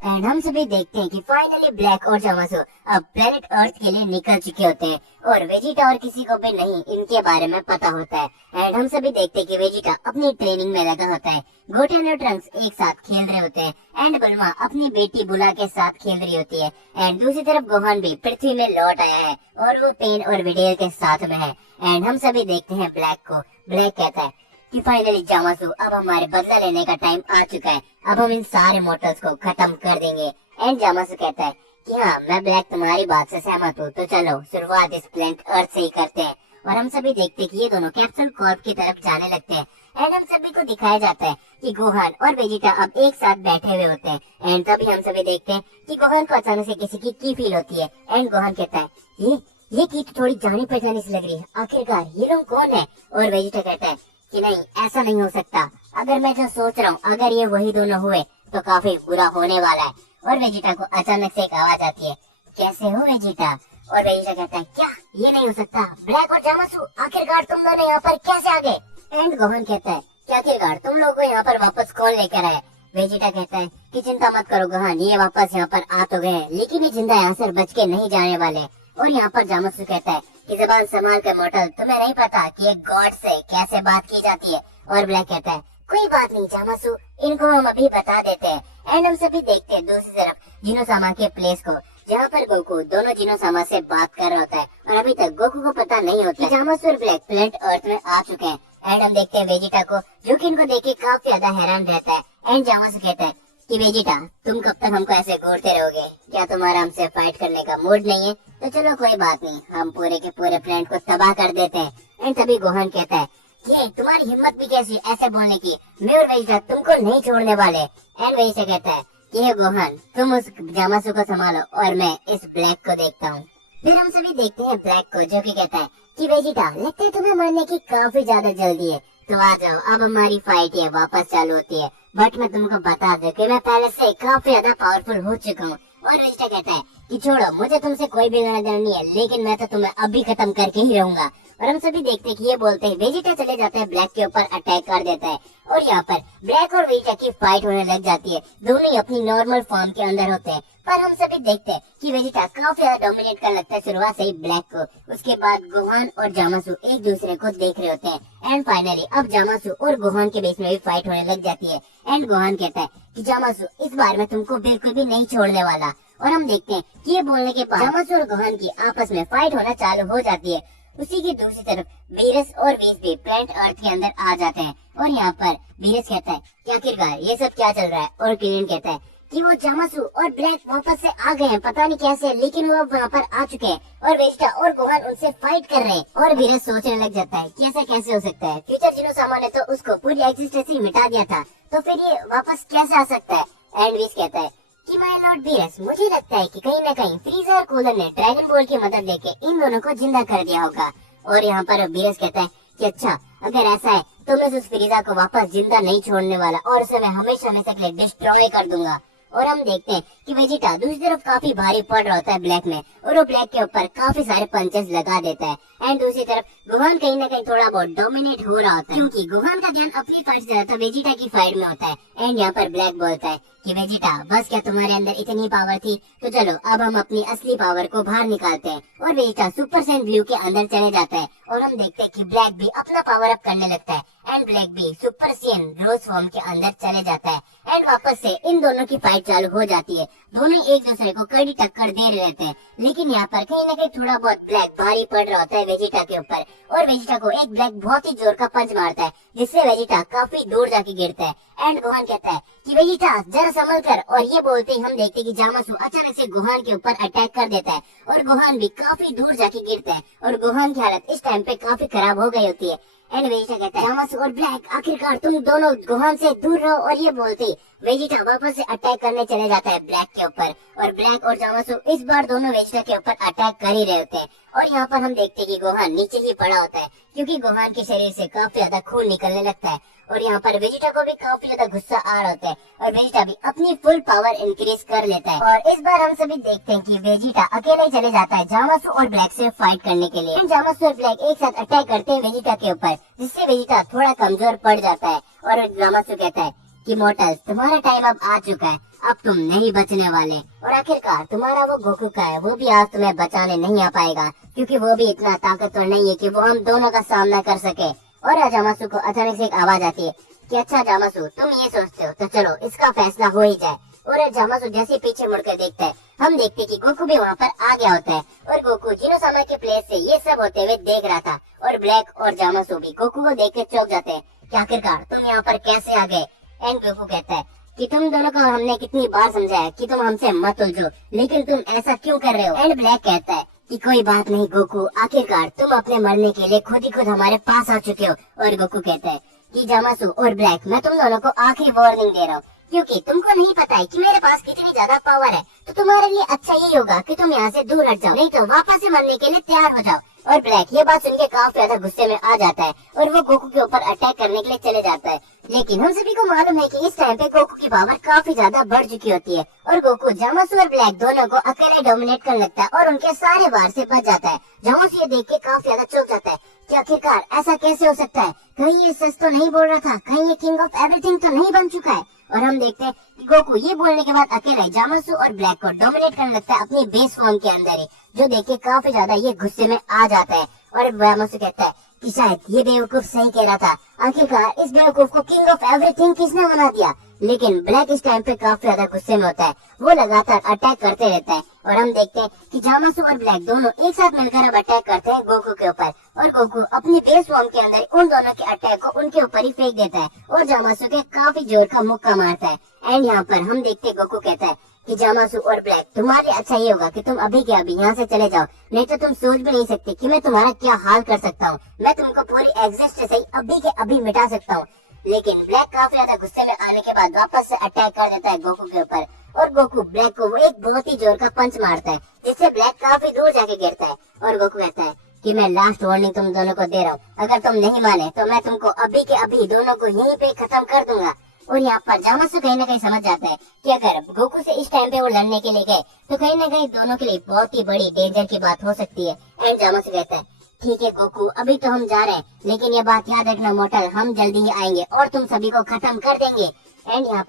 And हम सभी देखते हैं कि फाइनली ब्लैक और जामासो अब प्लेनेट अर्थ के लिए निकल चुके होते हैं और वेजिटा और किसी को भी नहीं इनके बारे में पता होता है। एंड हम सभी देखते हैं कि वेजिटा अपनी ट्रेनिंग में लगा होता है, गोटेन और ट्रंक्स एक साथ खेल रहे होते हैं एंड बल्मा अपनी बेटी बुला के साथ खेल रही होती है। एंड दूसरी तरफ गोहान भी पृथ्वी में लौट आया है और वो पेन और विडेल के साथ में है। एंड हम सभी देखते हैं ब्लैक को। ब्लैक कहता है कि फाइनली जामासु अब हमारे बदला लेने का टाइम आ चुका है, अब हम इन सारे मॉर्टल्स को खत्म कर देंगे। एंड जामासु कहता है कि हाँ मैं ब्लैक तुम्हारी बात से सहमत हूँ, तो चलो शुरुआत इस प्लेनेट अर्थ से ही करते हैं। और हम सभी देखते हैं कि ये दोनों कैप्सूल कॉर्प की तरफ जाने लगते हैं। एंड हम सभी को दिखाया जाता है कि गोहान और वेजिटा अब एक साथ बैठे हुए होते हैं। एंड तभी हम सभी देखते हैं कि गोहान को अचानक से किसी की फील होती है। एंड गोहान कहता है ये की तो थोड़ी जानी पहचानी सी लग रही है, आखिरकार ये लोग कौन है? और वेजिटा कहता है कि नहीं, ऐसा नहीं हो सकता, अगर मैं जो सोच रहा हूँ अगर ये वही दोनों हुए तो काफी बुरा होने वाला है। और वेजिटा को अचानक से एक आवाज आती है, कैसे हो वेजिटा? और वेजिटा कहता है क्या ये नहीं हो सकता, ब्लैक और जामासु आखिरकार तुम दोनों यहाँ पर कैसे आ गए? एंड गोहान कहता है क्या आखिरकार तुम लोगों को यहाँ पर वापस कौन लेकर आए? वेजिटा कहता है कि चिंता मत करो गोहान, ये वापस यहाँ पर आ तो गए लेकिन ये जिंदा यहाँ से बच के नहीं जाने वाले। और यहाँ पर जामासु कहता है कि जबान संभाल कर मॉडल, तुम्हें नहीं पता कि एक गॉड से कैसे बात की जाती है। और ब्लैक कहता है कोई बात नहीं जामासु, इनको हम अभी बता देते हैं। एंड हम सभी देखते हैं दूसरी तरफ जिनोसामा के प्लेस को, जहाँ पर गोकू दोनों जिनोसामा से बात कर रहा होता है और अभी तक गोकू को पता नहीं होता कि जामासु और ब्लैक प्लेनेट अर्थ में आ चुके हैं। एंड हम देखते हैं वेजिटा को, जो कि इनको देख के काफी ज्यादा हैरान रहता है। एंड जामासु कहता है कि वेजिटा तुम कब तक हमको ऐसे घूरते रहोगे, क्या तुम्हारा हमसे फाइट करने का मूड नहीं है? तो चलो कोई बात नहीं, हम पूरे के पूरे प्लेनेट को तबाह कर देते हैं। एंड तभी गोहान कहता है कि तुम्हारी हिम्मत भी कैसी ऐसे बोलने की, मैं और वेजिटा तुमको नहीं छोड़ने वाले। एंड वेजिटा कहता है कि हे गोहान तुम उस जामासु को संभालो और मैं इस ब्लैक को देखता हूँ। फिर हम सभी देखते हैं ब्लैक को, जो कि कहता है कि वेजिटा लगता है तुम्हें मरने की काफी ज्यादा जल्दी है, तो आ जाओ अब हमारी फाइट है वापस चालू होती है। बट मैं तुमको बता दूं कि मैं पहले से काफी ज्यादा पावरफुल हो चुका हूँ। और वेजिटा कहता है कि छोड़ो, मुझे तुमसे कोई भी लेना देना नहीं है, लेकिन मैं तो तुम्हें अभी खत्म करके ही रहूंगा। और हम सभी देखते हैं कि ये बोलते हैं वेजिटा चले जाता है ब्लैक के ऊपर अटैक कर देता है और यहाँ पर ब्लैक और वेजिटा की फाइट होने लग जाती है। दोनों ही अपनी नॉर्मल फॉर्म के अंदर होते हैं, पर हम सभी देखते हैं कि वेजिटा काफी ज्यादा डोमिनेट कर लगता है शुरुआत से ही ब्लैक को। उसके बाद गोहान और जामासु एक दूसरे को देख रहे होते हैं। एंड फाइनली अब जामासु और गोहान के बीच में भी फाइट होने लग जाती है। एंड गोहान कहता है कि जामासु इस बार मैं तुमको बिल्कुल भी नहीं छोड़ने वाला। और हम देखते हैं कि ये बोलने के बाद जामासु और गोहान की आपस में फाइट होना चालू हो जाती है। उसी की दूसरी तरफ बीरस और वीस भी प्लेनेट अर्थ के अंदर आ जाते हैं। और यहाँ पर बीरस कहता है कि आखिरकार ये सब क्या चल रहा है? और क्लिन कहता है कि वो जामासु और ब्लैक वापस से आ गए हैं, पता नहीं कैसे, लेकिन वो अब वहाँ पर आ चुके हैं और वेजिटा और गोहान उनसे फाइट कर रहे हैं। और बीरस सोचने लग जाता है कि ऐसा कैसे हो सकता है, फ्यूचर जिनोसामा ने तो उसको पूरी एग्जिस्टेंस ही मिटा दिया था, तो फिर ये वापस कैसे आ सकता है? एंड वीस कहता है कि माय लॉर्ड बीरस, मुझे लगता है कि कहीं न कहीं फ्रीजर और कूलर ने ड्रैगन बॉल की मदद लेके इन दोनों को जिंदा कर दिया होगा। और यहाँ पर बीरस कहता है कि अच्छा अगर ऐसा है तो मैं उस फ्रीजा को वापस जिंदा नहीं छोड़ने वाला और उसे मैं हमेशा हमेशा के लिए डिस्ट्रॉय कर दूंगा। और हम देखते हैं कि वेजिटा दूसरी तरफ काफी भारी पड़ रहा होता है ब्लैक में और वो ब्लैक के ऊपर काफी सारे पंचेस लगा देता है। एंड दूसरी तरफ गोहान कहीं ना कहीं थोड़ा बहुत डोमिनेट हो रहा होता है, क्योंकि गोहान का ध्यान अपनी फाइट से ज्यादा वेजिटा की फाइट में होता है। एंड यहाँ पर ब्लैक बोलता है कि वेजिटा बस क्या तुम्हारे अंदर इतनी पावर थी, तो चलो अब हम अपनी असली पावर को बाहर निकालते हैं। और वेजिटा सुपर सैन ब्लू के अंदर चले जाता है और हम देखते हैं कि ब्लैक भी अपना पावर अप करने लगता है एंड ब्लैक भी सुपर सैन रोज फॉर्म के अंदर चले जाता है। एंड वापस से इन दोनों की फाइट चालू हो जाती है। दोनों एक दूसरे को कड़ी टक्कर दे रहे होते हैं, लेकिन यहाँ पर कहीं ना कहीं थोड़ा बहुत ब्लैक भारी पड़ रहा होता है वेजिटा के ऊपर और वेजिटा को एक ब्लैक बहुत ही जोर का पंच मारता है, जिससे वेजिटा काफी दूर जाके गिरता है। एंड गोहान कहता है कि वेजिटा जरा संभल कर। और ये बोलते ही हम देखते हैं कि जामासु अचानक से गोहान के ऊपर अटैक कर देता है और गोहान भी काफी दूर जाके गिरता है और गोहान की हालत इस टाइम पे काफी खराब हो गई होती है। एंड वेजिटा कहता है जामासु और ब्लैक आखिरकार तुम दोनों गोहान से दूर रहो। और ये बोलते ही वेजिटा वापस से अटैक करने चले जाता है ब्लैक के ऊपर और ब्लैक और जामासु इस बार दोनों वेजिटा के ऊपर अटैक कर ही रहे होते हैं। और यहाँ पर हम देखते हैं कि गोहान नीचे ही पड़ा होता है, क्योंकि गोहान के शरीर से काफी ज्यादा खून निकलने लगता है। और यहाँ पर वेजिटा को भी काफी ज्यादा गुस्सा आ रहा होता है और वेजिटा भी अपनी फुल पावर इंक्रीज कर लेता है। और इस बार हम सभी देखते हैं कि वेजिटा अकेले ही चले जाता है जामासु और ब्लैक से फाइट करने के लिए। जामासु और ब्लैक एक साथ अटैक करते हैं वेजिटा के ऊपर, जिससे वेजिटा थोड़ा कमजोर पड़ जाता है। और जामासु कहता है कि मोटल्स तुम्हारा टाइम अब आ चुका है, अब तुम नहीं बचने वाले। और आखिरकार तुम्हारा वो गोकू का है, वो भी आज तुम्हें बचाने नहीं आ पाएगा, क्योंकि वो भी इतना ताकतवर नहीं है कि वो हम दोनों का सामना कर सके। और जामासु को अचानक से एक आवाज आती है कि अच्छा जामासु, तुम ये सोचते हो तो चलो इसका फैसला हो ही जाए। और जामासु जैसे पीछे मुड़कर देखता है, हम देखते कि गोकू भी वहाँ पर आ गया होता है। और गोकू जिनोसामा के प्लेस से ये सब होते हुए देख रहा था। और ब्लैक और जामासु भी गोकू को देख के चौंक जाते हैं कि आखिरकार तुम यहाँ पर कैसे आ गए। एंड गोकू कहता है कि तुम दोनों को हमने कितनी बार समझाया कि तुम हमसे मत उलझो, लेकिन तुम ऐसा क्यों कर रहे हो। एंड ब्लैक कहता है कि कोई बात नहीं गोकू, आखिरकार तुम अपने मरने के लिए खुद ही खुद हमारे पास आ चुके हो। और गोकू कहता है कि जामासु और ब्लैक, मैं तुम दोनों को आखिरी वार्निंग दे रहा हूँ, क्योंकि तुमको नहीं पता है कि मेरे पास कितनी ज्यादा पावर है, तो तुम्हारे लिए अच्छा यही होगा कि तुम यहाँ से दूर हट जाओ, नहीं तो वापस से मरने के लिए तैयार हो जाओ। और ब्लैक ये बात सुन के काफी ज्यादा गुस्से में आ जाता है और वो गोकू के ऊपर अटैक करने के लिए चले जाता है। लेकिन हम सभी को मालूम है कि इस टाइम पे गोकू की पावर काफी ज्यादा बढ़ चुकी होती है और गोकू जामासु और ब्लैक दोनों को अकेले डोमिनेट करने लगता है और उनके सारे वार से बच जाता है। जामासु ये देख के काफी ज्यादा चौंक जाता है कि आखिरकार ऐसा कैसे हो सकता है, कहीं ये सच तो नहीं बोल रहा था, कहीं ये किंग ऑफ एवरीथिंग तो नहीं बन चुका है। और हम देखते हैं कि गोकू ये बोलने के बाद अकेले जामासु और ब्लैक को डोमिनेट करने लगता है अपनी बेस फॉर्म के अंदर ही, जो देख के काफी ज्यादा ये गुस्से में आ जाता है। और जामासु कहता है कि शायद ये बेवकूफ सही कह रहा था, आखिरकार इस बेवकूफ को किंग ऑफ एवरीथिंग किसने बना दिया। लेकिन ब्लैक इस टाइम पे काफी ज्यादा गुस्से में होता है, वो लगातार अटैक करते रहता है। और हम देखते हैं कि जामासु और ब्लैक दोनों एक साथ मिलकर अब अटैक करते हैं गोकू के ऊपर और गोकू अपनी बेस फॉर्म के अंदर उन दोनों के अटैक को उनके ऊपर ही फेंक देता है और जामासु के काफी जोर का मुक्का मारता है। एंड यहाँ पर हम देखते हैं गोकू कहता है कि जामासु और ब्लैक, तुम्हारे लिए अच्छा ये होगा कि तुम अभी के अभी यहाँ से चले जाओ, नहीं तो तुम सोच भी नहीं सकते कि मैं तुम्हारा क्या हाल कर सकता हूँ, मैं तुमको पूरी एग्जिस्ट से ही अभी के अभी मिटा सकता हूँ। लेकिन ब्लैक काफी ज्यादा गुस्से में आने के बाद वापस से अटैक कर देता है गोकू के ऊपर और गोकू ब्लैक को वो एक बहुत ही जोर का पंच मारता है, जिससे ब्लैक काफी दूर जाके गिरता है। और गोकू कहता है कि मैं लास्ट वार्निंग तुम दोनों को दे रहा हूँ, अगर तुम नहीं माने तो मैं तुमको अभी के अभी दोनों को यहीं पे खत्म कर दूंगा। और यहाँ पर जामासु कहीं ना कहीं समझ जाता है कि अगर गोकू से इस टाइम पे वो लड़ने के लिए गए तो कहीं ना कहीं दोनों के लिए बहुत ही बड़ी डेंजर की बात हो सकती है। एंड जामासु कहता है ठीक है गोकू, अभी तो हम जा रहे हैं, लेकिन ये बात याद रखना मोटल, हम जल्दी ही आएंगे और तुम सभी को खत्म कर देंगे। एंड यहाँ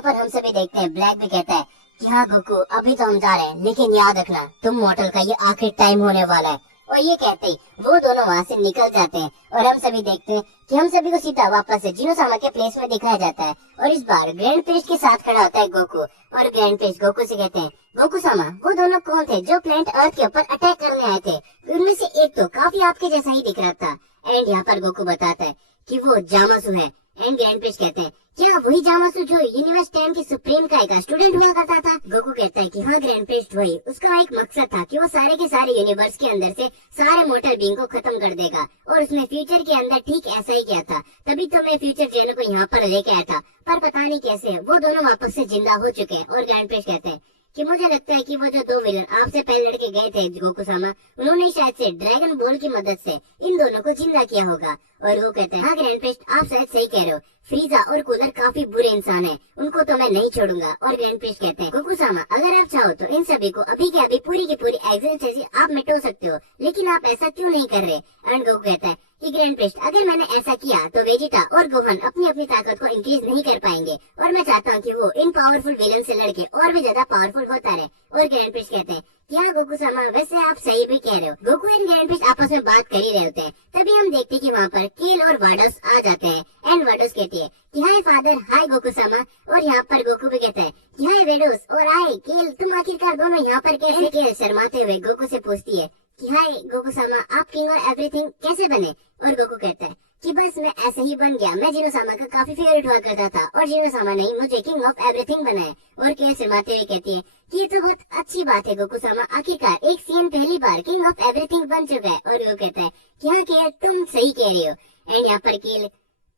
पर हम सभी देखते हैं ब्लैक भी कहता है कि हाँ गोकू, अभी तो हम जा रहे हैं, लेकिन याद रखना तुम मोटल का ये आखिरी टाइम होने वाला है। और ये कहते ही वो दोनों वहाँ से निकल जाते हैं और हम सभी देखते हैं कि हम सभी को सीधा वापस से जिनोसामा के प्लेस में दिखाया जाता है और इस बार ग्रैंड प्रिस्ट के साथ खड़ा होता है गोकू। और ग्रैंड प्रिस्ट गोकू से कहते हैं गोकू सामा, वो दोनों कौन थे जो प्लेनेट अर्थ के ऊपर अटैक करने आए थे? उनमें से एक तो काफी आपके जैसा ही दिख रहा था। एंड यहाँ पर गोकू बताता है कि वो जामासु है। एंड ग्रैंड प्रिस्ट कहते हैं क्या वही जामासु जो यूनिवर्स 10 के सुप्रीम का स्टूडेंट हुआ करता था? गोकू कहता है कि हाँ ग्रैंड प्रिस्ट वही, उसका एक मकसद था कि वो सारे के सारे यूनिवर्स के अंदर से सारे मोर्टल बीइंग को खत्म कर देगा और उसने फ्यूचर के अंदर ठीक ऐसा ही किया था, तभी तो मैं फ्यूचर जेनो को यहाँ पर लेके आया था, पर पता नहीं कैसे वो दोनों वापस से जिंदा हो चुके हैं। और ग्रैंड प्रिस्ट कहते हैं कि मुझे लगता है कि वो जो दो विलन आपसे पहले लड़के गए थे गोकू सामा, उन्होंने शायद से ड्रैगन बॉल की मदद से इन दोनों को जिंदा किया होगा। और वो कहते हैं हाँ ग्रैंड प्रिस्ट, आप शायद सही कह रहे हो, फ्रीजा और कूलर काफी बुरे इंसान हैं, उनको तो मैं नहीं छोड़ूंगा। और ग्रैंड प्रिस्ट कहते हैं गोकू सामा, अगर आप चाहो तो इन सभी को अभी के अभी पूरी की पूरी एग्जिस्टेंस आप मिटो सकते हो, लेकिन आप ऐसा क्यों नहीं कर रहे? एंड गोकू कहता है कि ग्रैंड प्रिस्ट, अगर मैंने ऐसा किया तो वेजिटा और गोहन अपनी अपनी ताकत को इंक्रीज नहीं कर पाएंगे और मैं चाहता हूँ कि वो इन पावरफुल विलन से लड़के और भी ज्यादा पावरफुल होता रहे। और ग्रैंड प्रिस्ट कहते हैं कि हाँ गोकू सामा, वैसे आप सही भी कह रहे हो। गोकू एंड ग्रैंड प्रिस्ट आपस में बात कर ही रहे होते हैं, तभी हम देखते हैं कि वहाँ पर केल और वाडोस आ जाते हैं। एंड वाडोस कहती है कि हाय फादर, हाय गोकू सामा। और यहाँ पर गोकू भी कहता है कि हाय वेडोस और हाय केल, तुम आखिरकार दोनों यहाँ पर कैसे? केल शर्माते हुए गोकू से पूछती है कि हाय गोकू सामा, आप किंग और एवरीथिंग कैसे बने? और गोकू कहता है कि बस मैं ऐसे ही बन गया, मैं जिनोसामा का काफी फेवरेट हुआ करता था और जिनोसामा ने मुझे किंग ऑफ एवरीथिंग बनाया। और केल शर्माते हुए कहती है कि ये तो बहुत अच्छी बात है गोकू सामा, आखिरकार एक सीएन पहली बार किंग ऑफ एवरीथिंग बन चुका है। और वो कहता है कि हाँ केल, तुम सही कह रही हो। एंड यहाँ पर केल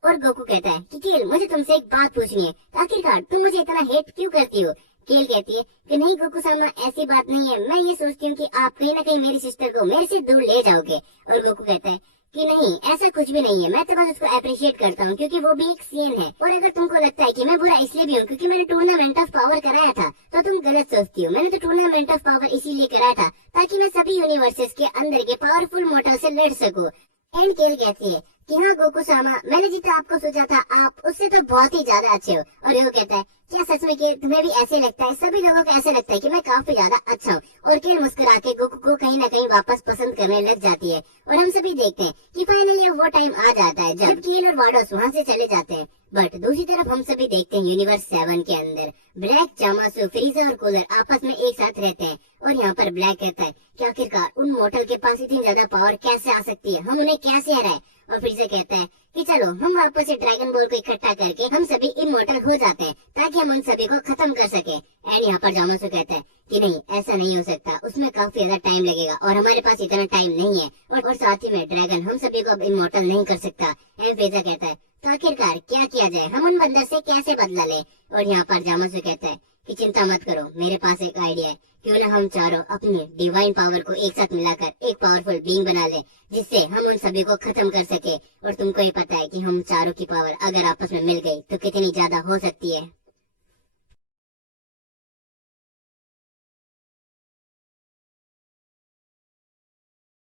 और गोकू कहता है कि केल, मुझे तुमसे एक बात पूछनी है, आखिरकार तुम मुझे इतना हेट क्यों करती हो? केल कहती है कि नहीं गोकू सामा, ऐसी बात नहीं है, मैं ये सोचती हूँ कि आप कहीं ना कहीं मेरी सिस्टर को मेरे से दूर ले जाओगे। और गोकू कहता है कि नहीं, ऐसा कुछ भी नहीं है, मैं तो बस उसको अप्रिशिएट करता हूँ क्योंकि वो भी एक सीएन है। और अगर तुमको लगता है कि मैं बुरा इसलिए भी हूँ क्योंकि मैंने टूर्नामेंट ऑफ पावर कराया था, तो तुम गलत सोचती हो। मैंने तो टूर्नामेंट ऑफ पावर इसीलिए कराया था ताकि मैं सभी यूनिवर्सेस के अंदर के पावरफुल मोर्टल से लड़ सकूं। एंड केल कहती है कि हाँ गोकू सामा, मैंने जितना आपको सोचा था आप उससे तो बहुत ही ज्यादा अच्छे हो। और rio कहता है क्या सच में कि तुम्हें भी ऐसे लगता है? सभी लोगों को ऐसे लगता है कि मैं काफी ज्यादा अच्छा हूँ। और किरण मुस्कुरा के गोकू को कहीं ना कहीं वापस पसंद करने लग जाती है। और हम सभी देखते हैं कि फाइनली वो टाइम आ जाता है जब कील और वाडोस वहाँ से चले जाते हैं। बट दूसरी तरफ हम सभी देखते हैं यूनिवर्स 7 के अंदर ब्लैक, चामासु, फ्रीजर और कूलर आपस में एक साथ रहते हैं। और यहाँ पर ब्लैक कहता है कि आखिरकार उन मोर्टल के पास इतनी ज्यादा पावर कैसे आ सकती है, हम उन्हें कैसे हराए? और फ्रीजर कहता है कि चलो हम वापस से ड्रैगन बॉल को इकट्ठा करके हम सभी इमोर्टल हो जाते हैं ताकि हम उन सभी को खत्म कर सके। एंड यहाँ पर जामासु कहता है कि नहीं, ऐसा नहीं हो सकता, उसमें काफी ज्यादा टाइम लगेगा और हमारे पास इतना टाइम नहीं है। और साथ ही में ड्रैगन हम सभी को अब इमोर्टल नहीं कर सकता। एंड फ्रीजर कहता है तो आखिरकार क्या किया जाए, हम उन बंदर से कैसे बदला ले? और यहाँ पर जामासु कहता है कि चिंता मत करो, मेरे पास एक आइडिया है। क्यों ना हम चारों अपनी डिवाइन पावर को एक साथ मिलाकर एक पावरफुल बीइंग बना ले जिससे हम उन सभी को खत्म कर सके। और तुमको ही पता है कि हम चारों की पावर अगर आपस में मिल गई तो कितनी ज्यादा हो सकती है।